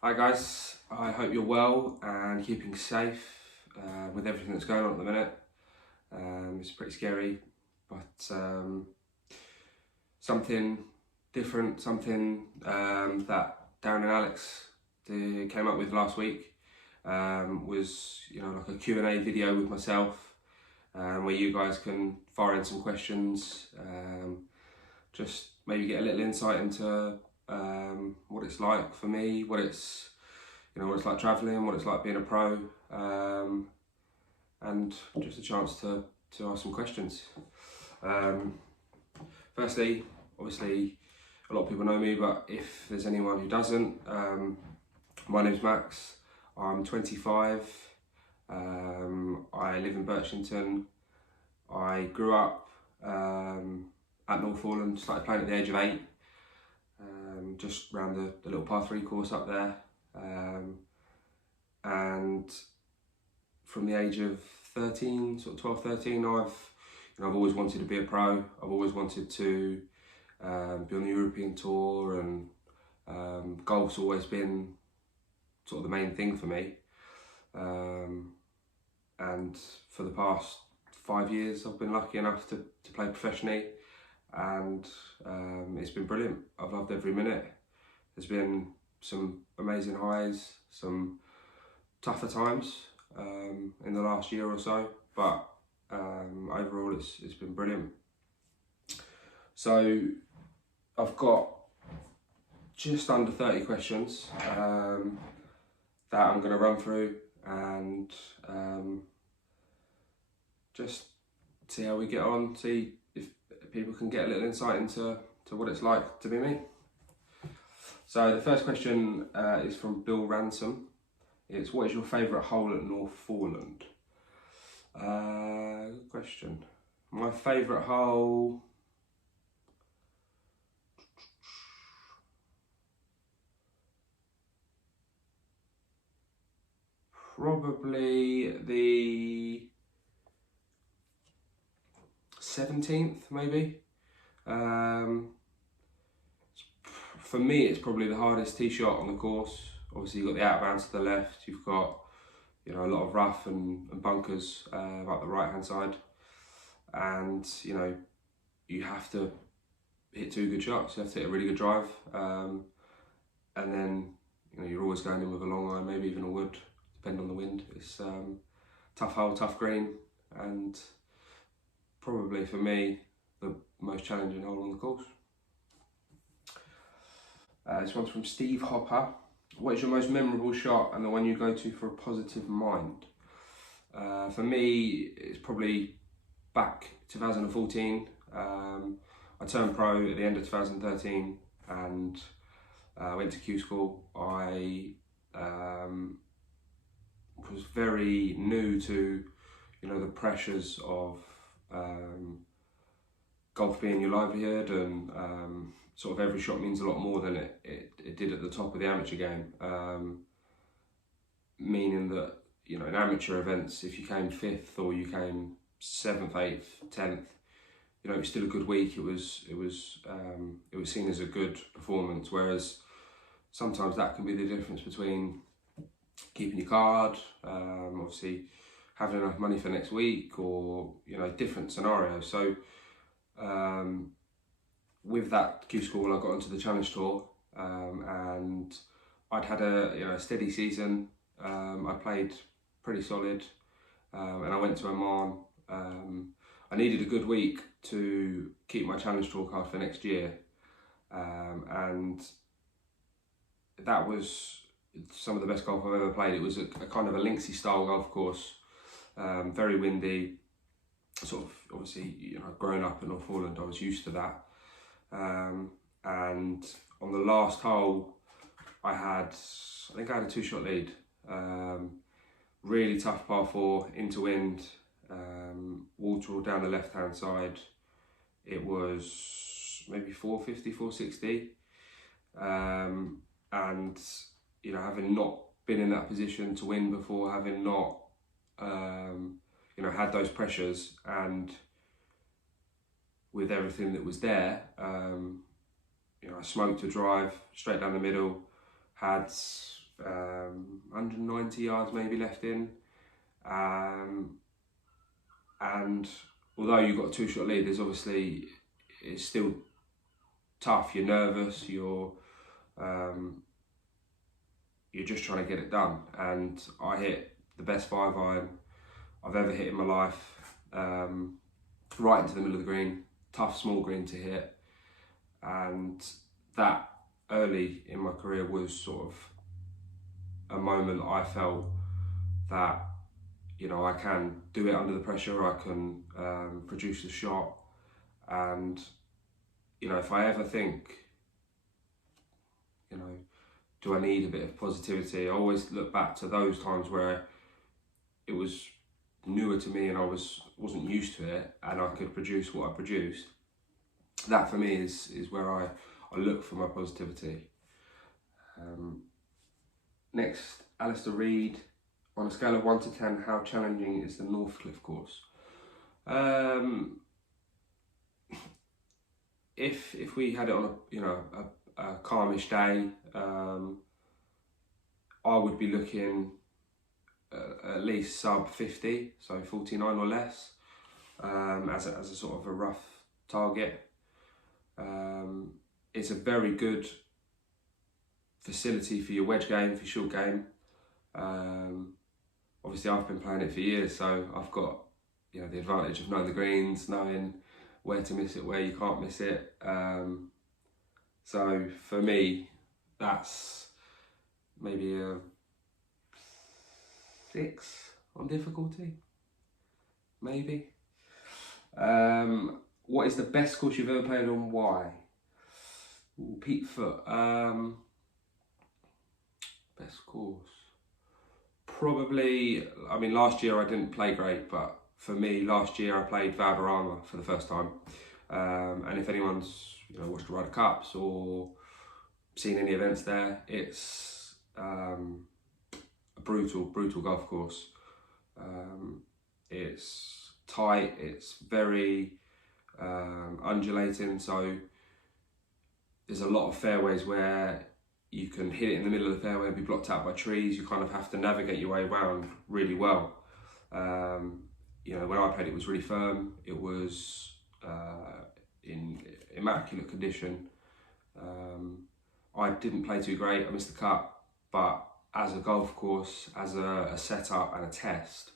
Hi guys, I hope you're well and keeping safe with everything that's going on at the minute. It's pretty scary, but something different, something that Darren and Alex came up with last week was like a Q A video with myself where you guys can fire in some questions, just maybe get a little insight into what it's like for me, what it's like travelling, what it's like being a pro, and just a chance to ask some questions. Firstly, obviously, a lot of people know me, but if there's anyone who doesn't, my name's Max. I'm 25. I live in Birchington. I grew up at North Foreland, started playing at the age of 8. Just around the little par 3 course up there, and from the age of 13, sort of 12, 13, I've always wanted to be a pro. I've always wanted to be on the European tour, and golf's always been sort of the main thing for me. And for the past 5 years, I've been lucky enough to play professionally, and it's been brilliant. I've loved every minute. There's been some amazing highs, some tougher times in the last year or so, but overall it's been brilliant. So I've got just under 30 questions that I'm going to run through and just see how we get on, see if people can get a little insight into what it's like to be me. So the first question is from Bill Ransom. It's, what is your favourite hole at North Foreland? Good question. My favourite hole... probably the 17th, maybe. For me, it's probably the hardest tee shot on the course. Obviously, you've got the out of bounds to the left. You've got a lot of rough and bunkers up the right hand side, and you have to hit 2 good shots. You have to hit a really good drive, and then you're always going in with a long iron, maybe even a wood, depending on the wind. It's tough hole, tough green, and probably for me the most challenging hole on the course. This one's from Steve Hopper. What is your most memorable shot and the one you go to for a positive mind? For me, it's probably back 2014. I turned pro at the end of 2013 and went to Q school. I was very new to the pressures of golf being your livelihood, and sort of every shot means a lot more than it did at the top of the amateur game. Meaning that in amateur events, if you came 5th or you came 7th, 8th, 10th, it was still a good week. It was seen as a good performance. Whereas sometimes that can be the difference between keeping your card, obviously having enough money for next week, or different scenarios. So with that Q school, I got onto the Challenge Tour, and I'd had a steady season. I played pretty solid, and I went to Oman. I needed a good week to keep my Challenge Tour card for next year, and that was some of the best golf I've ever played. It was a kind of a linksy style golf course, very windy. Sort of, obviously, growing up in North Foreland, I was used to that. And on the last hole, I think I had a 2-shot lead. Really tough par 4 into wind, water all down the left hand side. It was maybe 450, 460, and having not been in that position to win before, having not had those pressures, and with everything that was there, I smoked a drive straight down the middle, had 190 yards maybe left in. And although you've got a 2-shot lead, there's obviously, it's still tough. You're nervous. You're just trying to get it done. And I hit the best 5-iron I've ever hit in my life, right into the middle of the green. Tough small green to hit, and that early in my career was sort of a moment I felt that, you know, I can do it under the pressure. I can produce the shot, and you know, if I ever think, you know, do I need a bit of positivity, I always look back to those times where it was newer to me and I wasn't used to it, and I could produce what I produced. That for me is where I look for my positivity. Next, Alistair Reed. On a scale of 1 to 10, how challenging is the Northcliffe course? If we had it on a calmish day, I would be looking at least sub 50, so 49 or less, as a sort of a rough target. It's a very good facility for your wedge game, for your short game. Obviously I've been playing it for years, so I've got, you know, the advantage of knowing the greens, knowing where to miss it, where you can't miss it. So for me, that's maybe a 6 on difficulty, maybe. What is the best course you've ever played on? Why? Ooh, Pete Foot. Best course. Probably, I mean, last year I didn't play great, but for me, last year I played Valderrama for the first time. And if anyone's, you know, watched the Ryder Cups or seen any events there, it's a brutal golf course. It's tight, it's very undulating, so there's a lot of fairways where you can hit it in the middle of the fairway and be blocked out by trees. You kind of have to navigate your way around really well. You know, when I played, it was really firm. It was in immaculate condition. I didn't play too great. I missed the cut, but as a golf course, as a setup and a test,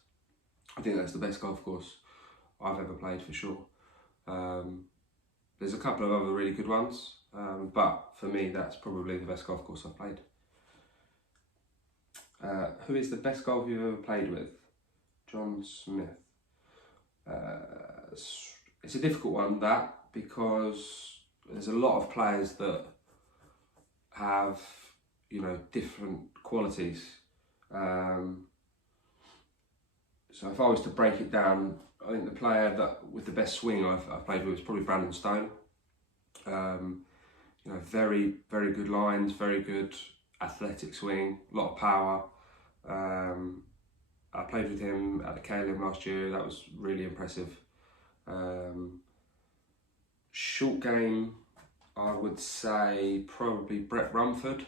I think that's the best golf course I've ever played for sure. There's a couple of other really good ones, but for me, that's probably the best golf course I've played. Who is the best golfer you've ever played with? John Smith. It's a difficult one, that, because there's a lot of players that have, you know, different qualities. So if I was to break it down, I think the player that with the best swing I've played with is probably Brandon Stone. You know, very good lines, very good athletic swing, a lot of power. I played with him at the KLM last year. That was really impressive. Short game, I would say probably Brett Rumford.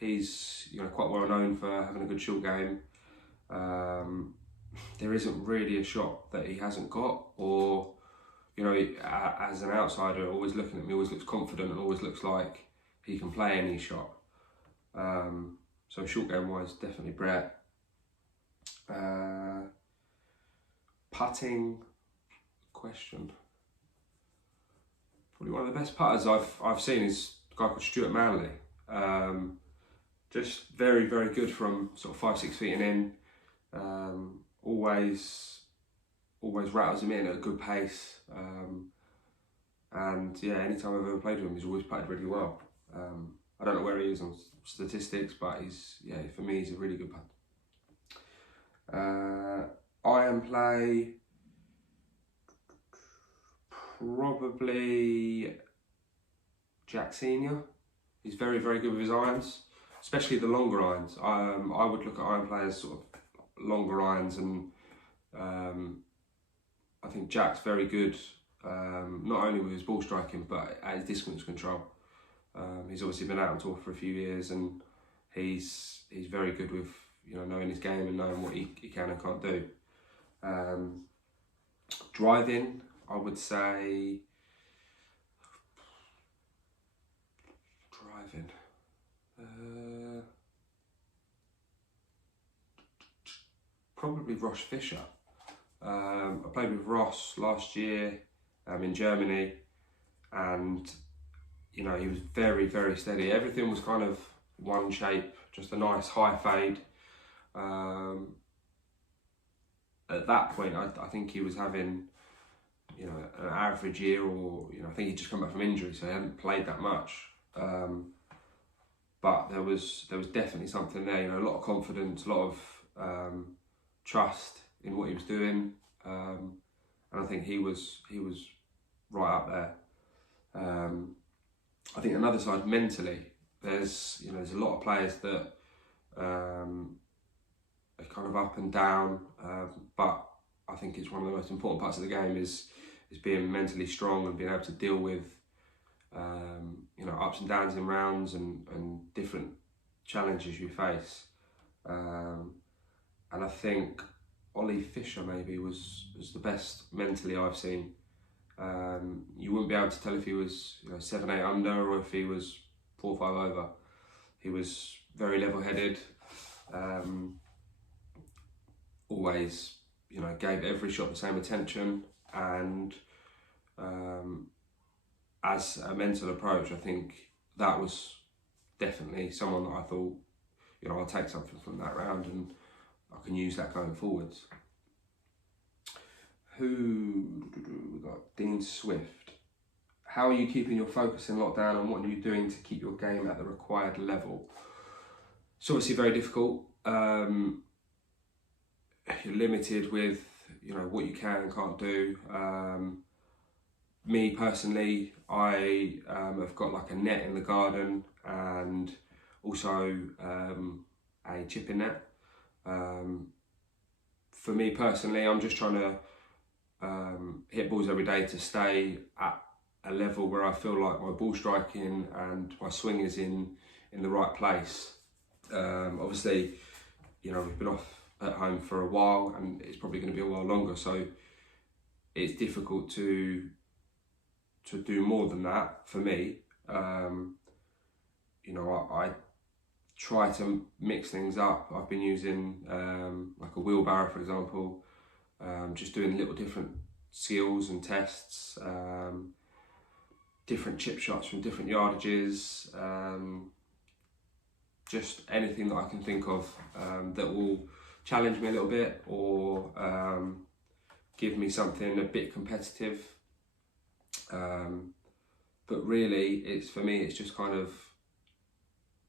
He's, you know, quite well known for having a good short game. There isn't really a shot that he hasn't got, or, you know, as an outsider, always looking at me, always looks confident and always looks like he can play any shot. So short game wise, definitely Brett. Putting, question. Probably one of the best putters I've seen is a guy called Stuart Manley. Just very good from sort of 5-6 feet and in. Always rattles him in at a good pace. And yeah, anytime I've ever played with him, he's always putted really well. I don't know where he is on statistics, but for me, he's a really good putter. Iron play, probably Jack Senior. He's very good with his irons, especially the longer irons. I would look at iron play as sort of longer irons, and I think Jack's very good, not only with his ball striking, but at his distance control. He's obviously been out on tour for a few years, and he's very good with, you know, knowing his game and knowing what he can and can't do. Driving, I would say, probably Ross Fisher. I played with Ross last year in Germany, and you know, he was very, very steady. Everything was kind of one shape, just a nice high fade. At that point, I think he was having, you know, an average year, or you know, I think he'd just come back from injury, so he hadn't played that much. But there was definitely something there. You know, a lot of confidence, a lot of trust in what he was doing, and I think he was right up there. I think another side, mentally, there's a lot of players that are kind of up and down, but I think it's one of the most important parts of the game is being mentally strong and being able to deal with you know, ups and downs in rounds and different challenges you face. And I think Ollie Fisher maybe was the best mentally I've seen. You wouldn't be able to tell if he was, you know, 7-8 under or if he was 4 or 5 over. He was very level-headed. Always, you know, gave every shot the same attention, and as a mental approach, I think that was definitely someone that I thought, you know, I'll take something from that round and I can use that going forwards. Who we got? Dean Swift. How are you keeping your focus in lockdown, and what are you doing to keep your game at the required level? It's obviously very difficult. You're limited with, you know, what you can and can't do. Me personally, I have got like a net in the garden and also a chipping net. For me personally, I'm just trying to hit balls every day to stay at a level where I feel like my ball striking and my swing is in the right place. Obviously, you know, we've been off at home for a while and it's probably going to be a while longer, so it's difficult to do more than that for me. You know, I try to mix things up. I've been using like a wheelbarrow, for example, just doing little different skills and tests, different chip shots from different yardages, just anything that I can think of that will challenge me a little bit or give me something a bit competitive. But really, for me, it's just kind of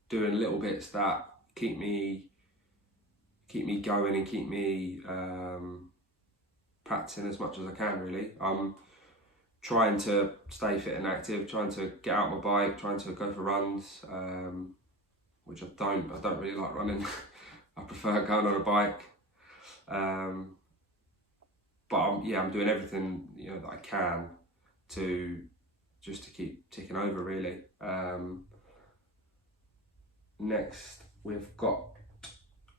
doing little bits that keep me going and keep me practicing as much as I can. Really, I'm trying to stay fit and active, trying to get out my bike, trying to go for runs, which I don't really like running. I prefer going on a bike. But I'm doing everything, you know, that I can to keep ticking over, really. Next, we've got,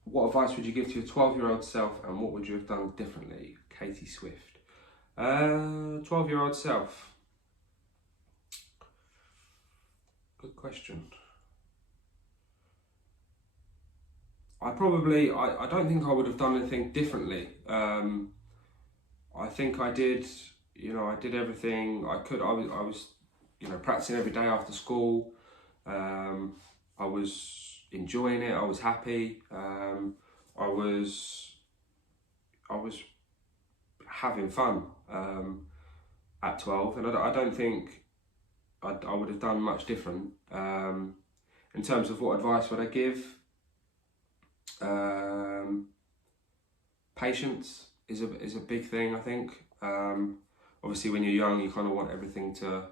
what advice would you give to your 12-year-old self and what would you have done differently? Katie Swift. 12-year-old self. Good question. I don't think I would have done anything differently. I think I did everything I could. I was, you know, practicing every day after school. I was enjoying it. I was happy. I was having fun at 12, and I don't think I would have done much different. In terms of what advice would I give? Patience is a big thing, I think. Obviously, when you're young, you kind of want everything to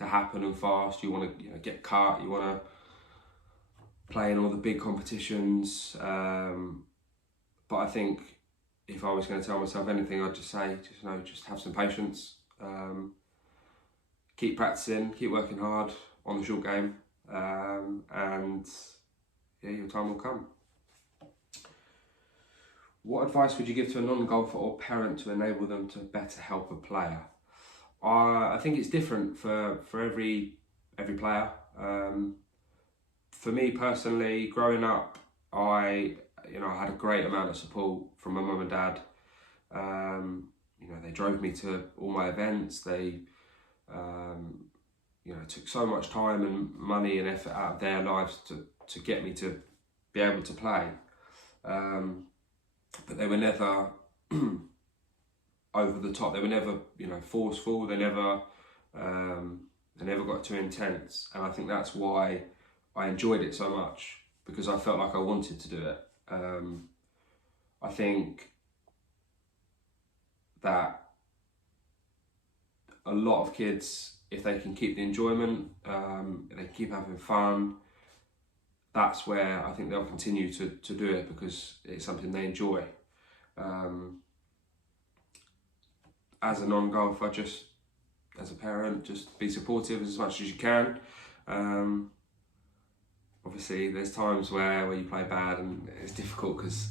happen and fast. You want to, you know, get cut. You want to play in all the big competitions. But I think if I was going to tell myself anything, I'd just say, just have some patience. Keep practicing. Keep working hard on the short game. And yeah, your time will come. What advice would you give to a non-golfer or parent to enable them to better help a player? I think it's different for every player. For me personally, growing up, I had a great amount of support from my mum and dad. They drove me to all my events. They took so much time and money and effort out of their lives to get me to be able to play. But they were never over the top. They were never, forceful. They never got too intense. And I think that's why I enjoyed it so much, because I felt like I wanted to do it. I think that a lot of kids, if they can keep the enjoyment, if they keep having fun, that's where I think they'll continue to do it, because it's something they enjoy. As a non-golfer, just as a parent, just be supportive as much as you can. Obviously, there's times where you play bad and it's difficult, because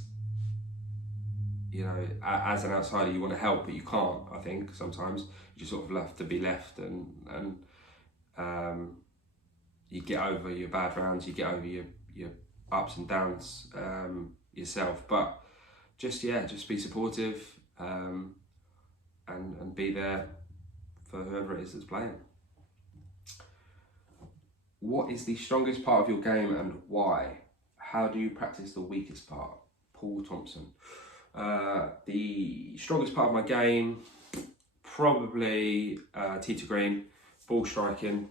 as an outsider you want to help, but you can't. I think sometimes you just sort of have to be left, and you get over your bad rounds, you get over your ups and downs yourself. But just be supportive, and be there for whoever it is that's playing. What is the strongest part of your game and why? How do you practice the weakest part? Paul Thompson. The strongest part of my game, probably tee to green, ball striking.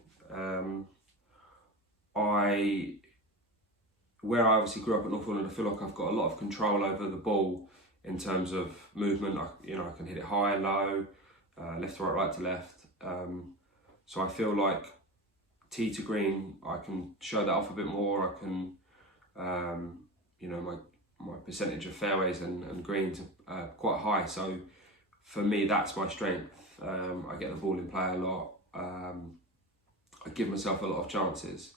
Where I obviously grew up at North Foreland, I feel like I've got a lot of control over the ball in terms of movement. I can hit it high, low, left to right, right to left. So I feel like tee to green, I can show that off a bit more. I can, my percentage of fairways and greens are quite high. So for me, that's my strength. I get the ball in play a lot. I give myself a lot of chances.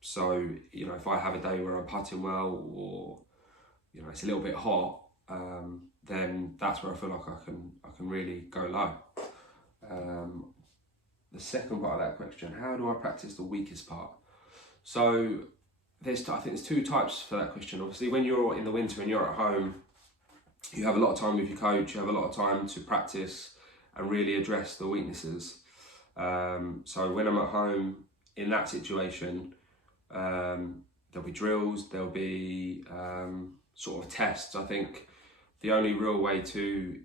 So, if I have a day where I'm putting well, or, it's a little bit hot, then that's where I feel like I can really go low. The second part of that question, how do I practice the weakest part? So I think there's two types for that question. Obviously, when you're in the winter and you're at home, you have a lot of time with your coach, you have a lot of time to practice and really address the weaknesses. So when I'm at home in that situation, there'll be drills, there'll be sort of tests. I think the only real way to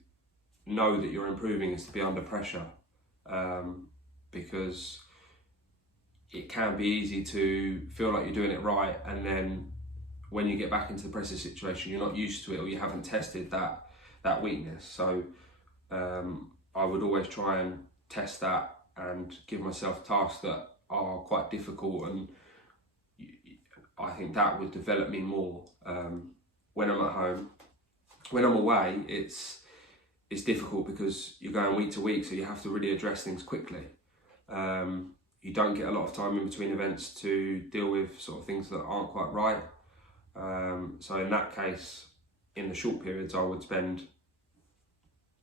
know that you're improving is to be under pressure, because it can be easy to feel like you're doing it right, and then when you get back into the pressure situation, you're not used to it, or you haven't tested that weakness. So I would always try and test that and give myself tasks that are quite difficult, and I think that would develop me more when I'm at home. When I'm away, it's difficult because you're going week to week, so you have to really address things quickly. You don't get a lot of time in between events to deal with sort of things that aren't quite right. So in that case, in the short periods, I would spend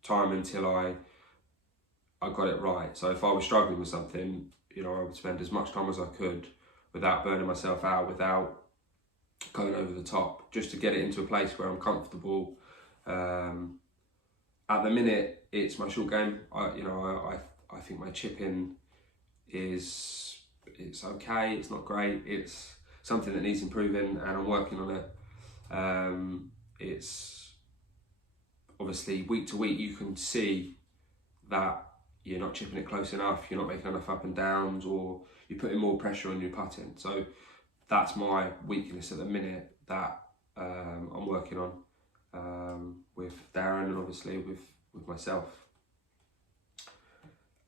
time until I got it right. So if I was struggling with something, I would spend as much time as I could without burning myself out, without going over the top, just to get it into a place where I'm comfortable. At the minute, it's my short game. I think my chipping it's okay. It's not great. It's something that needs improving, and I'm working on it. It's obviously week to week you can see that you're not chipping it close enough, you're not making enough up and downs, or you're putting more pressure on your putting. So that's my weakness at the minute that I'm working on with Darren, and obviously with myself.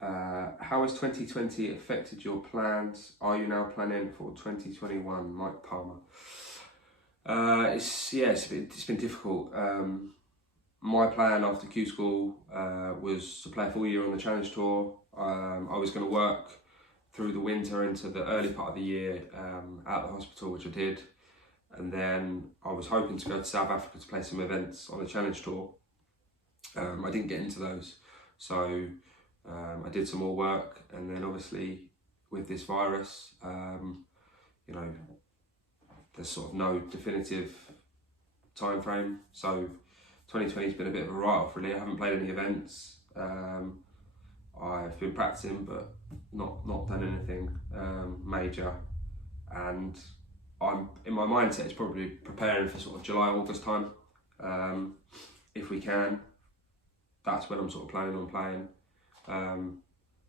How has 2020 affected your plans? Are you now planning for 2021? Mike Palmer. It's been difficult. My plan after Q School was to play a full year on the Challenge Tour. I was going to work through the winter into the early part of the year at the hospital, which I did. And then I was hoping to go to South Africa to play some events on the Challenge Tour. I didn't get into those. So I did some more work, and then obviously with this virus, you know, there's sort of no definitive time frame. So 2020 has been a bit of a write-off really. I haven't played any events. I've been practicing but not done anything major, and I'm in my mindset is probably preparing for sort of July, August time. If we can, that's when I'm sort of planning on playing.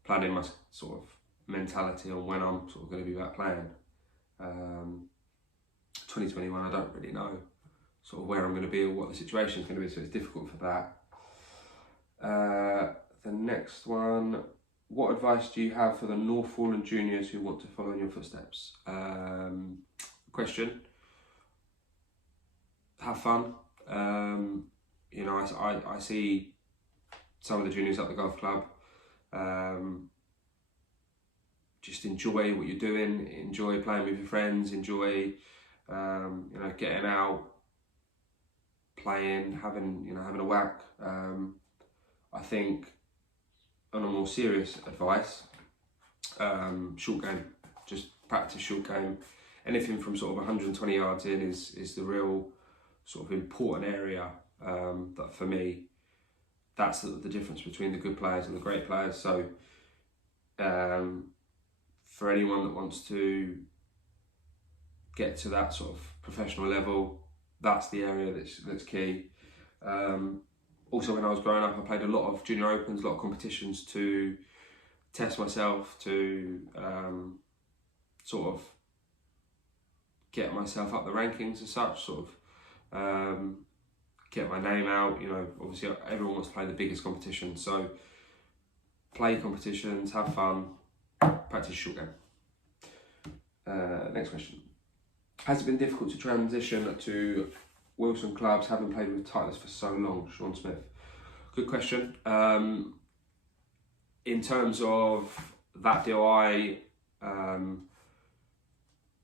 Planning my sort of mentality on when I'm sort of going to be back playing. 2021, I don't really know sort of where I'm going to be or what the situation is going to be, so it's difficult for that. The next one, what advice do you have for the North Foreland juniors who want to follow in your footsteps? Question. Have fun. You know, I see some of the juniors at the golf club. Just enjoy what you're doing. Enjoy playing with your friends. Enjoy, you know, getting out, playing, having a whack. I think, on a more serious advice, short game. Just practice short game. Anything from sort of 120 yards in is the real sort of important area. That for me, that's the difference between the good players and the great players. So for anyone that wants to get to that sort of professional level, that's the area that's key. Also, when I was growing up, I played a lot of junior opens, a lot of competitions to test myself, to sort of get myself up the rankings as such, sort of get my name out. You know, obviously everyone wants to play the biggest competition, so play competitions, have fun, practice short game. Next question. Has it been difficult to transition to Wilson clubs, having played with Titleist for so long? Sean Smith. Good question. In terms of that deal, I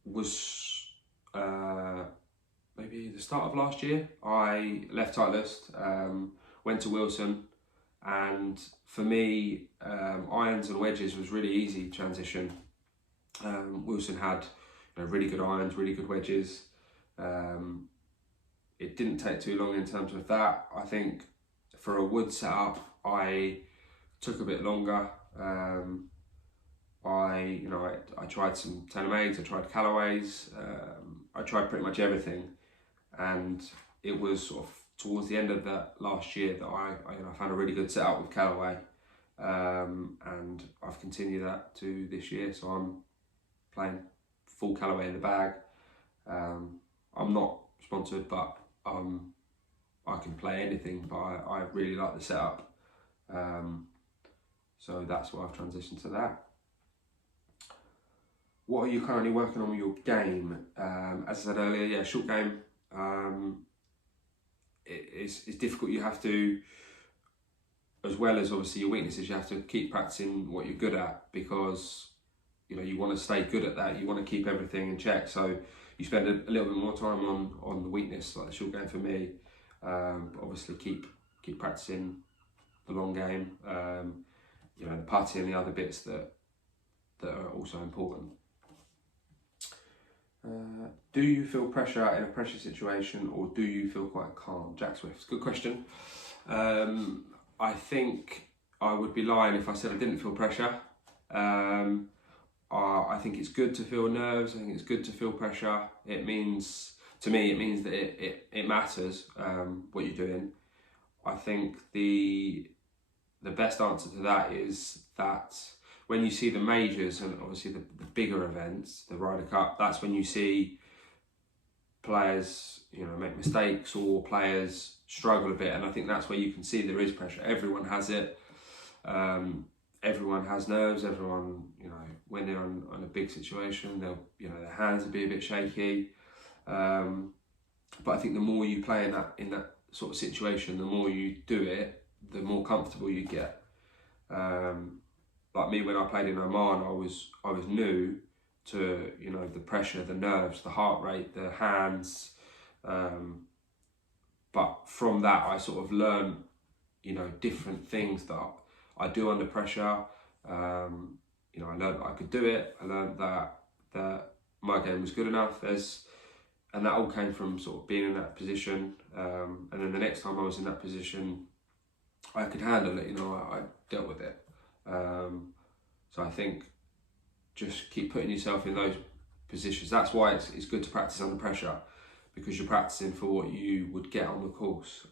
was maybe the start of last year. I left Titleist, went to Wilson, and for me, irons and wedges was really easy transition. Wilson had really good irons, really good wedges. It didn't take too long in terms of that. I think for a wood setup, I took a bit longer. I tried some TaylorMades, I tried Callaways, I tried pretty much everything, and it was sort of towards the end of that last year that I found a really good setup with Callaway, and I've continued that to this year. So I'm playing full Callaway in the bag. I'm not sponsored, but I can play anything, but I really like the setup. So that's why I've transitioned to that. What are you currently working on with your game? As I said earlier, yeah, short game. It's difficult. You have to, as well as obviously your weaknesses, you have to keep practicing what you're good at, because you want to stay good at that. You want to keep everything in check. So you spend a little bit more time on the weakness, like the short game for me. But obviously keep practicing the long game. The putting and the other bits that are also important. Do you feel pressure in a pressure situation, or do you feel quite calm? Jack Swift. Good question. I think I would be lying if I said I didn't feel pressure. I think it's good to feel nerves. I think it's good to feel pressure. It means that it matters what you're doing. I think the best answer to that is that when you see the majors and obviously the bigger events, the Ryder Cup, that's when you see players make mistakes or players struggle a bit, and I think that's where you can see there is pressure. Everyone has it. Everyone has nerves. Everyone, when they're on a big situation, they'll, their hands will be a bit shaky. But I think the more you play in that sort of situation, the more you do it, the more comfortable you get. like me when I played in Oman, I was new to, you know, the pressure, the nerves, the heart rate, the hands. But from that, I sort of learned, you know, different things that I do under pressure. You know, I learned that I could do it. I learned that my game was good enough. And that all came from sort of being in that position. And then the next time I was in that position, I could handle it. You know, I dealt with it. So I think just keep putting yourself in those positions. That's why it's good to practice under pressure, because you're practicing for what you would get on the course.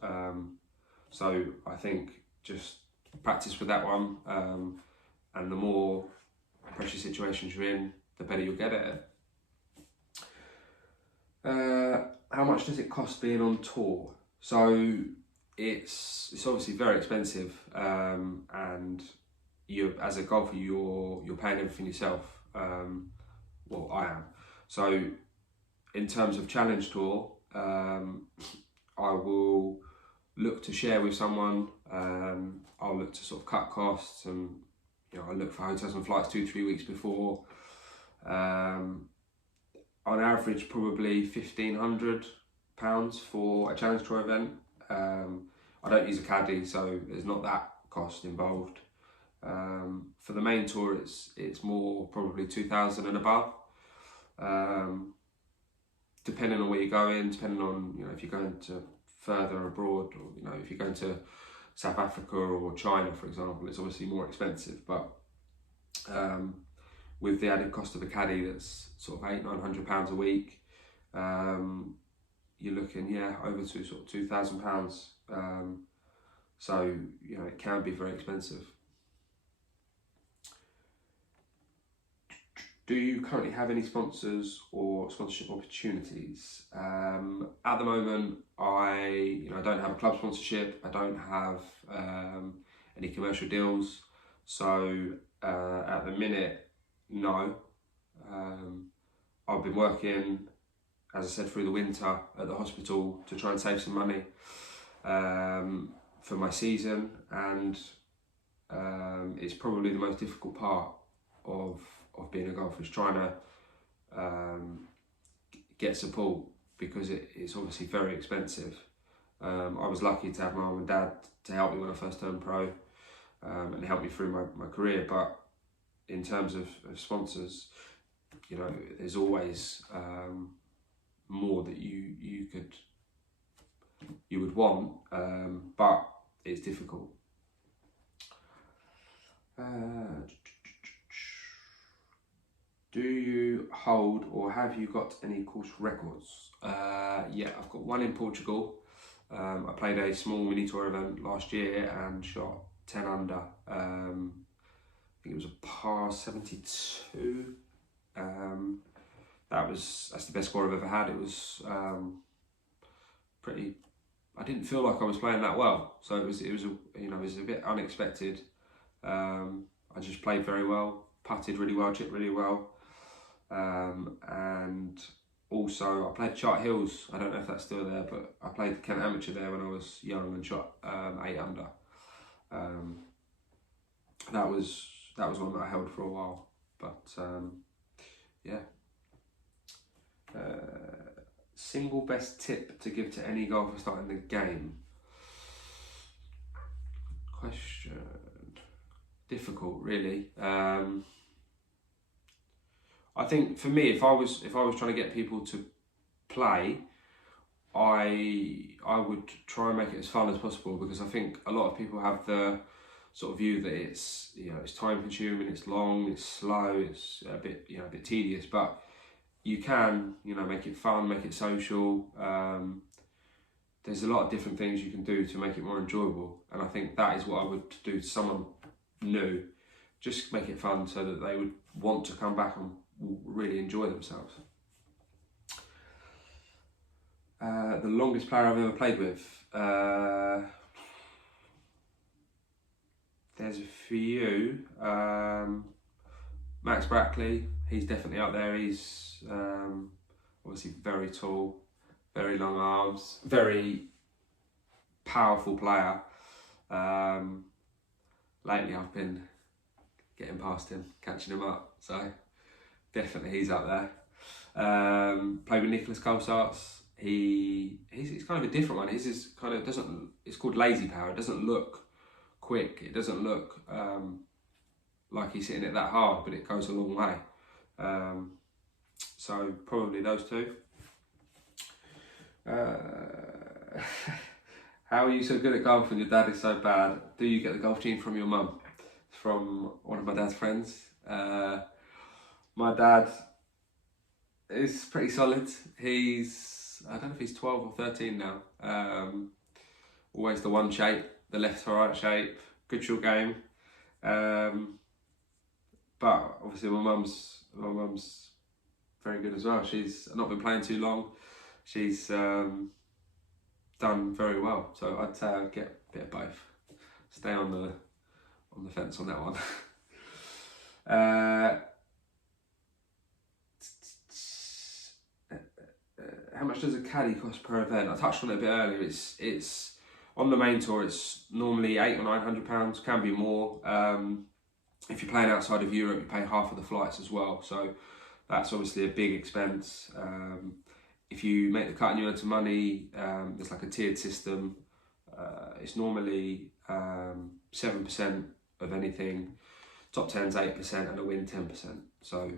So I think just practice with that one, and the more pressure situations you're in, the better you'll get at it. How much does it cost being on tour? So it's obviously very expensive, and you, as a golfer, you're paying everything yourself. Well, I am. So in terms of Challenge Tour, I will look to share with someone. I'll look to sort of cut costs, and you know, I look for hotels and flights 2-3 weeks before. On average, probably £1,500 for a Challenge Tour event. I don't use a caddy, so there's not that cost involved. For the main tour, it's more probably 2,000 and above. Depending on where you're going, depending on, you know, if you're going to further abroad, or you know, if you're going to South Africa or China, for example, it's obviously more expensive. But with the added cost of a caddy, that's sort of £800-900 a week. You're looking, over to sort of £2,000. So you know, it can be very expensive. Do you currently have any sponsors or sponsorship opportunities? At the moment, I don't have a club sponsorship. I don't have any commercial deals. So at the minute, no. I've been working, as I said, through the winter at the hospital to try and save some money for my season, and it's probably the most difficult part of being a golfer, is trying to get support, because it's obviously very expensive. I was lucky to have my mum and dad to help me when I first turned pro, and help me through my career. But in terms of sponsors, you know, there's always more that you would want, but it's difficult. Do you hold or have you got any course records? Yeah, I've got one in Portugal. I played a small mini tour event last year and shot 10 under. I think it was a par 72. That's the best score I've ever had. It was pretty. I didn't feel like I was playing that well, so it was a bit unexpected. I just played very well, putted really well, chipped really well. And also I played Chart Hills. I don't know if that's still there, but I played Kent Amateur there when I was young and shot 8 under. That was one that I held for a while, but yeah. Single best tip to give to any golfer starting the game? Question. Difficult, really. I think for me, if I was trying to get people to play, I would try and make it as fun as possible, because I think a lot of people have the sort of view that it's time consuming, it's long, it's slow, it's a bit tedious. But you can make it fun, make it social. There's a lot of different things you can do to make it more enjoyable, and I think that is what I would do to someone new. Just make it fun so that they would want to come back and really enjoy themselves. The longest player I've ever played with? There's a few. Max Brackley, he's definitely up there. He's obviously very tall, very long arms, very powerful player. Lately I've been getting past him, catching him up. So definitely he's up there. Played with Nicholas Colsarts. He's kind of a different one. His is kind of it's called lazy power. It doesn't look quick. It doesn't look like he's hitting it that hard, but it goes a long way. So probably those two. How are you so good at golf and your dad is so bad? Do you get the golf gene from your mum? From one of my dad's friends. My dad is pretty solid. I don't know if he's 12 or 13 now. Always the one shape, the left to right shape, good short game. But obviously my mum's very good as well. She's not been playing too long. She's done very well. So I'd say I'd get a bit of both. Stay on the fence on that one. How much does a caddy cost per event? I touched on it a bit earlier. It's on the main tour. It's normally £800 or £900. Can be more. If you're playing outside of Europe, you pay half of the flights as well. So that's obviously a big expense. If you make the cut and you earn some money, there's like a tiered system. It's normally 7% of anything. Top 10's 8% and a win 10%. So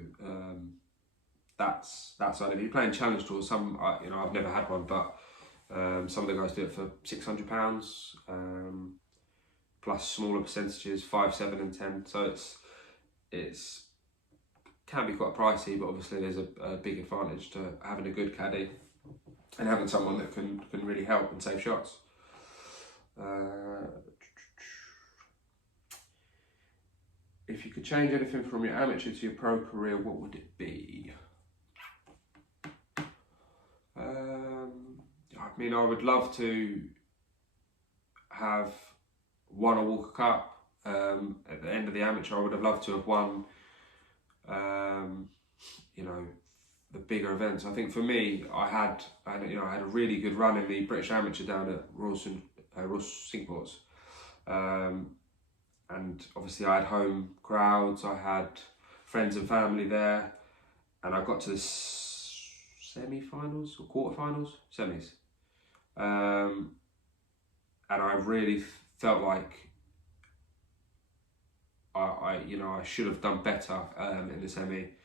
that's that side of it. If you're playing challenge tours, I've never had one, but some of the guys do it for £600, plus smaller percentages, 5, 7 and 10. So it's can be quite pricey, but obviously there's a big advantage to having a good caddy and having someone that can really help and save shots. If you could change anything from your amateur to your pro career, what would it be? I mean, I would love to have won a Walker Cup. At the end of the amateur, I would have loved to have won, the bigger events. I think for me, I had a really good run in the British Amateur down at Royal Cinqueports. And obviously I had home crowds, I had friends and family there, and I got to the semi-finals or quarter-finals? Semis. And I really felt like I should have done better in the semi.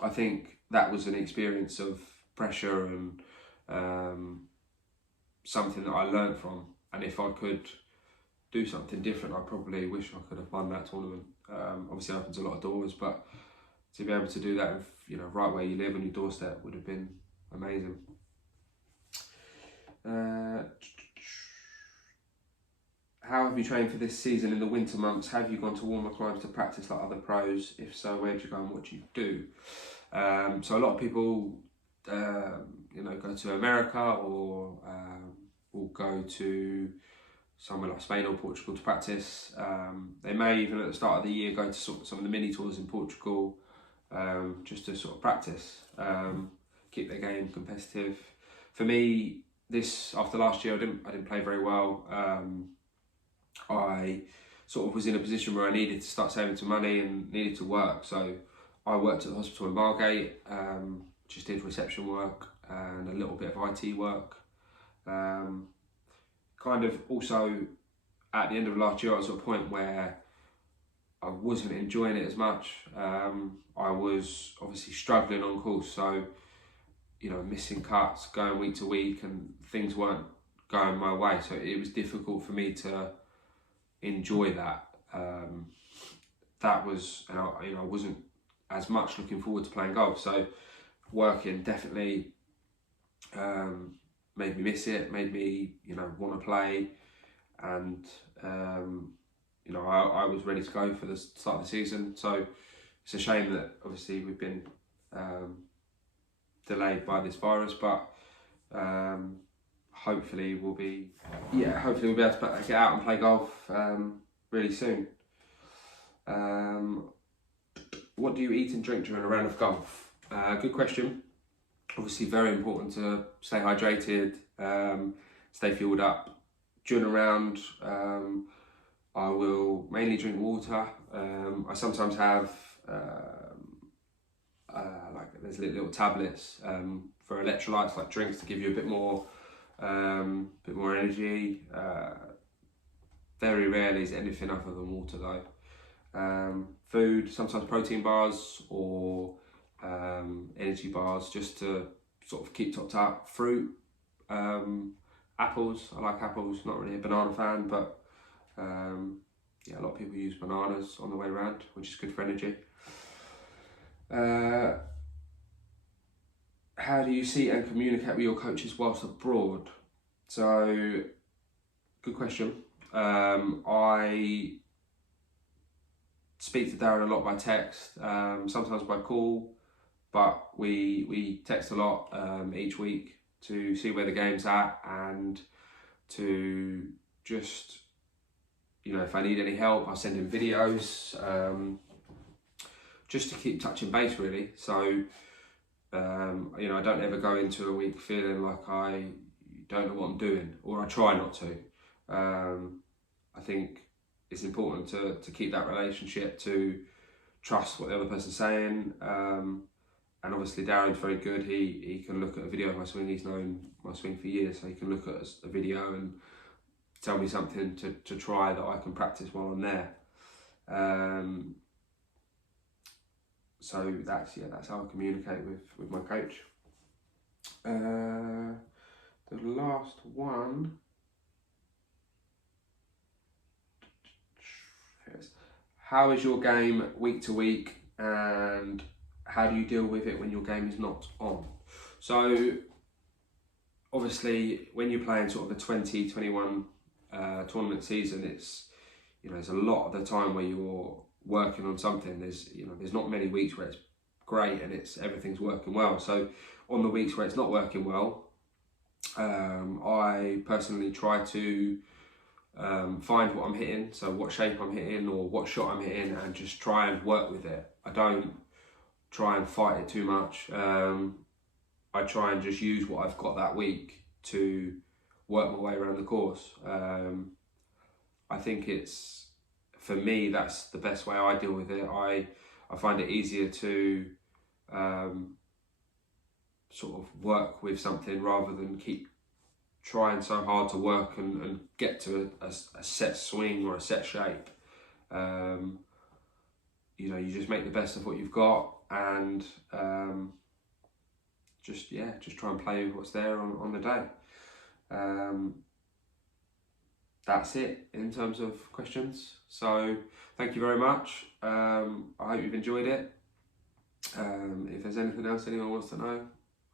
I think that was an experience of pressure and something that I learned from. And if I could do something different, I probably wish I could have won that tournament. Obviously, it opens a lot of doors, but to be able to do that, right where you live on your doorstep, would have been amazing. How have you trained for this season in the winter months? Have you gone to warmer climes to practice like other pros? If so, where do you go and what do you do? So a lot of people, go to America or will go to somewhere like Spain or Portugal to practice. They may even at the start of the year go to some of the mini tours in Portugal just to sort of practice, keep their game competitive. For me, after last year, I didn't play very well. I sort of was in a position where I needed to start saving some money and needed to work. So I worked at the hospital in Margate, just did reception work and a little bit of IT work. Kind of also at the end of last year, I was at a point where I wasn't enjoying it as much. I was obviously struggling on course, so missing cuts, going week to week, and things weren't going my way. So it was difficult for me to enjoy that. I wasn't as much looking forward to playing golf. So working definitely made me miss it, made me want to play, and I was ready to go for the start of the season. So it's a shame that obviously we've been delayed by this virus, but hopefully we'll be able to get out and play golf really soon. What do you eat and drink during a round of golf? Good question. Obviously very important to stay hydrated, stay fueled up. During a round, I will mainly drink water. I sometimes have like there's little tablets for electrolytes, like drinks, to give you a bit more energy. Very rarely is anything other than water though. Food, sometimes protein bars or energy bars, just to sort of keep topped up. Fruit, apples. I like apples. Not really a banana fan, but yeah, a lot of people use bananas on the way around, which is good for energy. How do you see and communicate with your coaches whilst abroad? So, good question. I speak to Darren a lot by text, sometimes by call, but we text a lot each week to see where the game's at and to just, if I need any help, I send him videos, just to keep touching base really. So, I don't ever go into a week feeling like I don't know what I'm doing, or I try not to. I think it's important to keep that relationship, to trust what the other person's saying. And obviously Darren's very good. He can look at a video of my swing. He's known my swing for years, so he can look at a video and tell me something to try that I can practice while I'm there. So that's how I communicate with my coach. The last one. How is your game week to week, and how do you deal with it when your game is not on? So obviously when you're playing sort of a 2021 tournament season, it's there's a lot of the time where you're working on something. There's not many weeks where it's great and everything's working well. So on the weeks where it's not working well, I personally try to find what I'm hitting, so what shape I'm hitting or what shot I'm hitting, and just try and work with it. I don't try and fight it too much. I try and just use what I've got that week to work my way around the course. I think for me, that's the best way I deal with it. I find it easier to sort of work with something rather than keep trying so hard to work and get to a set swing or a set shape. You just make the best of what you've got, and just try and play with what's there on the day. That's it in terms of questions. So thank you very much. I hope you've enjoyed it. If there's anything else anyone wants to know,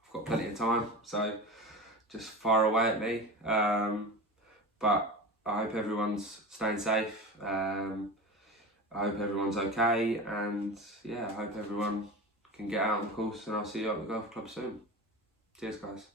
I've got plenty of time, so just fire away at me. But I hope everyone's staying safe. I hope everyone's okay, and I hope everyone can get out on the course, and I'll see you at the golf club soon. Cheers guys.